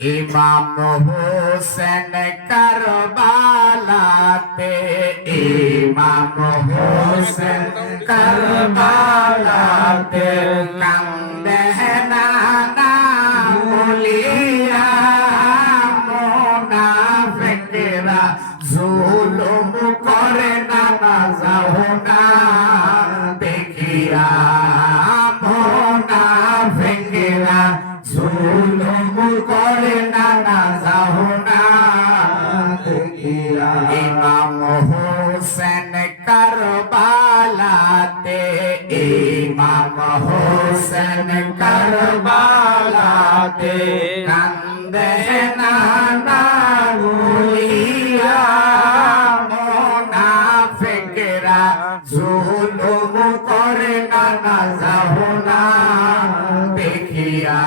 ইমাম হোসেন কারবালাতে, ইমাম হোসেন কারবালাতে কান্দে নানা বলিয়া মুনাফিকরা জুলুম করে নানা যাও না দেখিয়া, মুনাফিকরা জুলুম করে নানা যাও না দেখিয়া। ইমাম হোসেন কারবালাতে, ইমাম হোসেন কারবালাতে কান্দে নানা বলিয়া মুনাফিকরা জুলুম করে নানা যাও না দেখিয়া,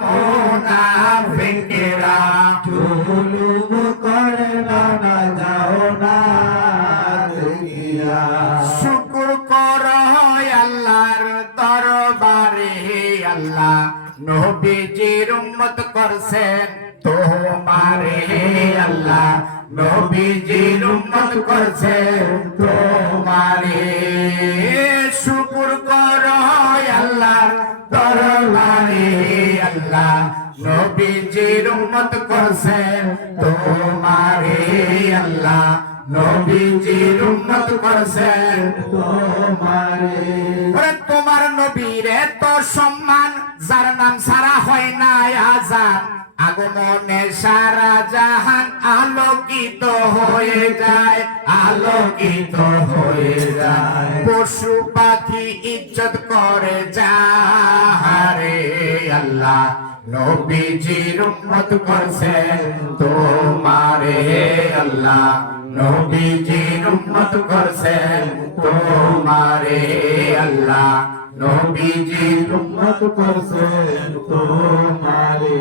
মুনাফিকরা জুলুম করে নানা যাও না দেখিয়া। শুকর করো আল্লাহর দরবারে, আল্লাহ নবীজির উম্মত করছেন তোমারে, আল্লাহ নবীজির উম্মত করছেন তোমারে। শুকর করো আল্লাহর দরবারে, আল্লাহ নবীজির উম্মত করছেন তোমারে, আল্লাহ নবীজির উম্মত করছেন তোমারে। তোমার নবীর এত সম্মান, যার নাম সারা হয় না আজান, আগমনে সারা জাহান আলোকিত হয়ে যায়, আলোকিত হয়ে যায়। পশু পাখি ইজ্জত করে যাহারে, আল্লাহ নবীজির উম্মত করছেন তোমারে, আল্লাহ নবীজির উম্মত করছেন তোমারে, আল্লাহ নবীজির উম্মত করছেন তোমারে।